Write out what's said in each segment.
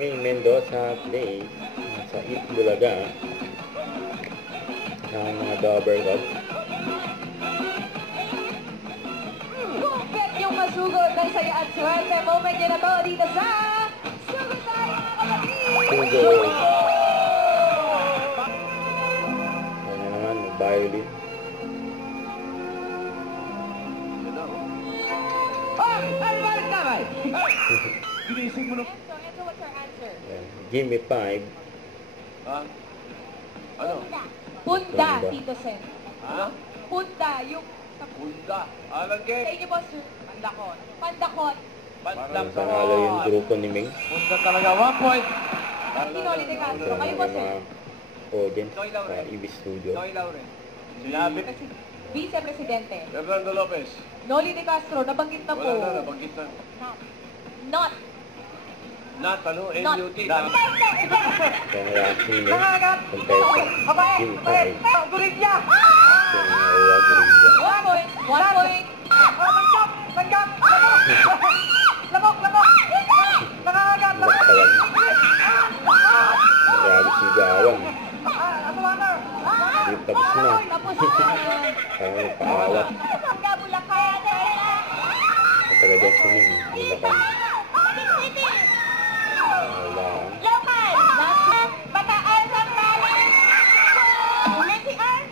Hey, Mendoza Place sa East Bulaga ng mga Dobber Cup. Kumpet yung masugod ng saya at swerte. Moment nyo na to dito sa Sugod tayo mga kapatid! Sugod! Ano naman, violin. Ginising mo na. Enzo, what's your answer? Jimmy 5. Ha? Ano? Punda, Punda. Tito Sen. Ha? Punda, yung sa Punda. Alang sa game. inyo po, sir. Pandakot. Pandakot. Bandang Sa halo yung grupo ni Ming. Punda talaga. 1 point. Pinoli de Castro. Kayo po, Yung sir. mga audience sa EB Studio. Noy Lauren. Sinabi. Vice-Presidente. Fernando Lopez. Noli de Castro, nabanggit na po. Wala na. Nabanggit na. Not. Not. Ano? Not. NUT. Kaya kaya sino? Nangagat. Contestant. Jimmy 5. Gorilla. Yung mga uwag Gorilla. 1 point. 1 point. Langgap. Langgap. Lamok. Lamok. Nangagat. Baktawan. Grabe sigawan. Hindi tapos na. Tapos na. Kaya nagpaawat. Hanggang Bulacan. Ang taga dyan si Ming. Bulacan. Wala. Local. Bataan ng Balan. NCR.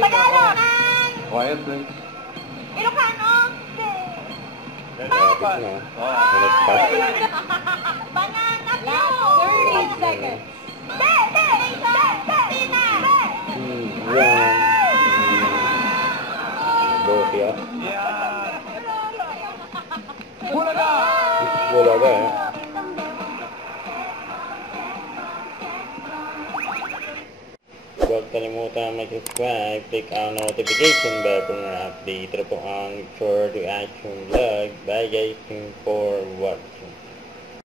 Tagalog. Quiet, please. Ilocano. Tapos na. Nagpas. Banana. Last 30 seconds. Yan. Bokya. Yeah. Bulaga. Bulaga eh. Huwag kalimutan mag-subscribe, click ang notification bell para ma-update. Ito po ang short reaction vlog. Bye guys, thanks for watching.